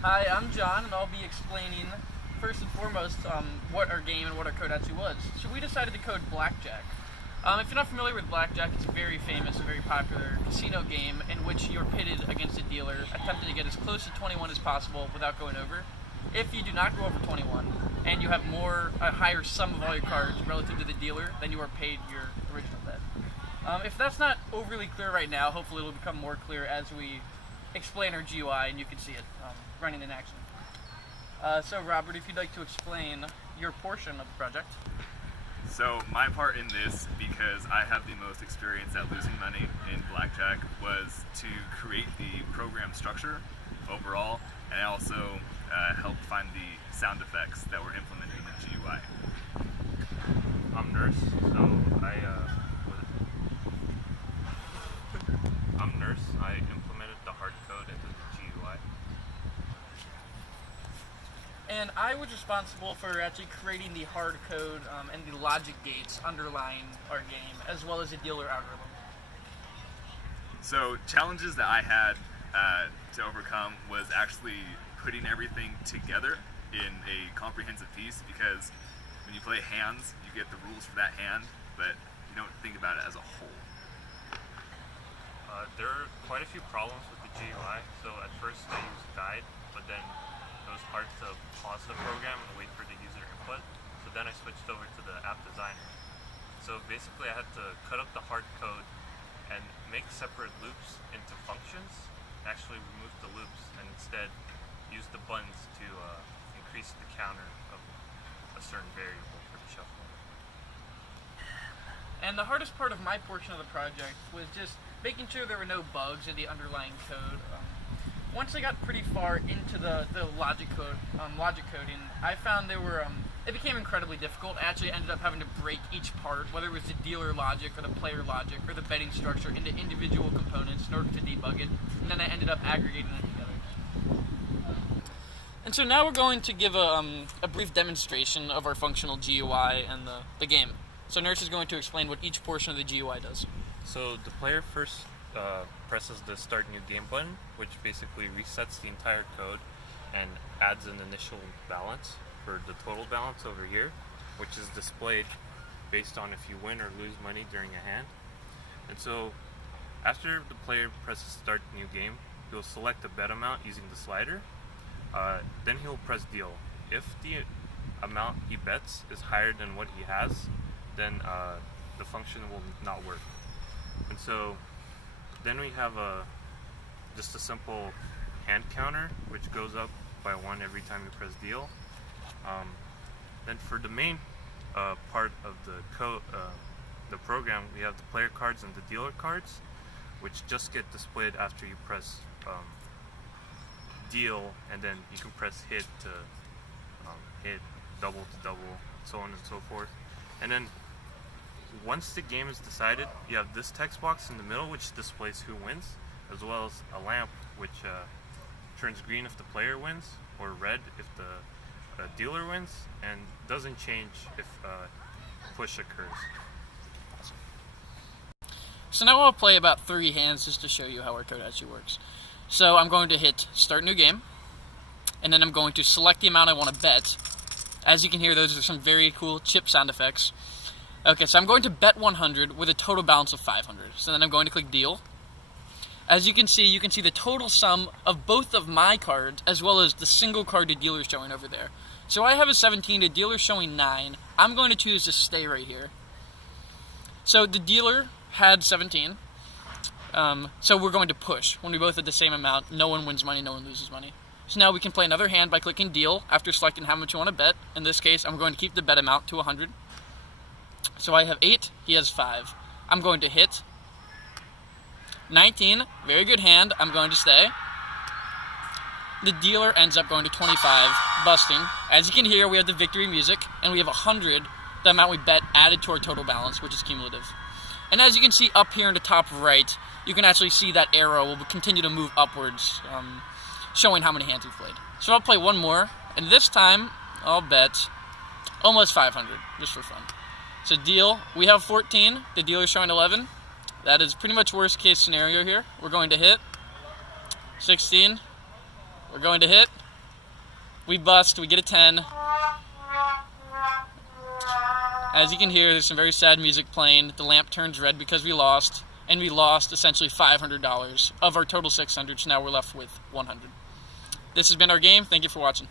Hi, I'm John, and I'll be explaining first and foremost what our game and what our code actually was. So we decided to code blackjack. If you're not familiar with blackjack, it's a very famous and very popular casino game in which you're pitted against a dealer, attempting to get as close to 21 as possible without going over. If you do not go over 21, and you have a higher sum of all your cards relative to the dealer, then you are paid your original bet. If that's not overly clear right now, hopefully it'll become more clear as we explain our GUI and you can see it running in action. So Robert, if you'd like to explain your portion of the project. So my part in this, because I have the most experience at losing money in blackjack, was to create the program structure overall, and I also helped find the sound effects that were implemented in the GUI. I'm Nurse, I implemented the hard code into the GUI. And I was responsible for actually creating the hard code and the logic gates underlying our game, as well as the dealer algorithm. So challenges that I had to overcome was actually putting everything together in a comprehensive piece, because when you play hands, you get the rules for that hand, but you don't think about it as a whole. There are quite a few problems with the GUI, so at first I used guide, but then it was hard to pause the program and wait for the user input, so then I switched over to the app designer. So basically I had to cut up the hard code and make separate loops into functions, actually remove the loops, and instead use the buttons to increase the counter of a certain variable for the shuffle. And the hardest part of my portion of the project was just making sure there were no bugs in the underlying code. Once I got pretty far into the logic coding, I found it became incredibly difficult. I actually ended up having to break each part, whether it was the dealer logic or the player logic or the betting structure, into individual components in order to debug it, and then I ended up aggregating them together. And so now we're going to give a brief demonstration of our functional GUI and the game. So Nurse is going to explain what each portion of the GUI does. So the player first presses the Start New Game button, which basically resets the entire code and adds an initial balance for the total balance over here, which is displayed based on if you win or lose money during a hand. And so after the player presses Start New Game, he'll select a bet amount using the slider. Then he'll press Deal. If the amount he bets is higher than what he has, then the function will not work. And so then we have just a simple hand counter, which goes up by 1 every time you press Deal. Then for the main part of the program, we have the player cards and the dealer cards, which just get displayed after you press Deal, and then you can press Hit to hit, double to double, so on and so forth. And then once the game is decided, you have this text box in the middle, which displays who wins, as well as a lamp which turns green if the player wins, or red if the dealer wins, and doesn't change if push occurs. So now I'll play about 3 hands just to show you how our code actually works. So I'm going to hit Start New Game, and then I'm going to select the amount I want to bet. As you can hear, those are some very cool chip sound effects. Okay, so I'm going to bet 100 with a total balance of 500. So then I'm going to click Deal. As you can see the total sum of both of my cards, as well as the single card the dealer's showing over there. So I have a 17, the dealer's showing 9. I'm going to choose to stay right here. So the dealer had 17. So we're going to push. When we both had the same amount, no one wins money, no one loses money. So now we can play another hand by clicking Deal after selecting how much you want to bet. In this case, I'm going to keep the bet amount to 100. So I have 8, he has 5. I'm going to hit. 19, very good hand, I'm going to stay. The dealer ends up going to 25, busting. As you can hear, we have the victory music, and we have 100, the amount we bet, added to our total balance, which is cumulative. And as you can see up here in the top right, you can actually see that arrow will continue to move upwards, showing how many hands we've played. So I'll play one more, and this time I'll bet almost 500, just for fun. So Deal, we have 14, the dealer's showing 11. That is pretty much worst case scenario here. We're going to hit. 16, we're going to hit. We bust, we get a 10. As you can hear, there's some very sad music playing. The lamp turns red because we lost, and we lost essentially $500 of our total $600, so now we're left with $100. This has been our game. Thank you for watching.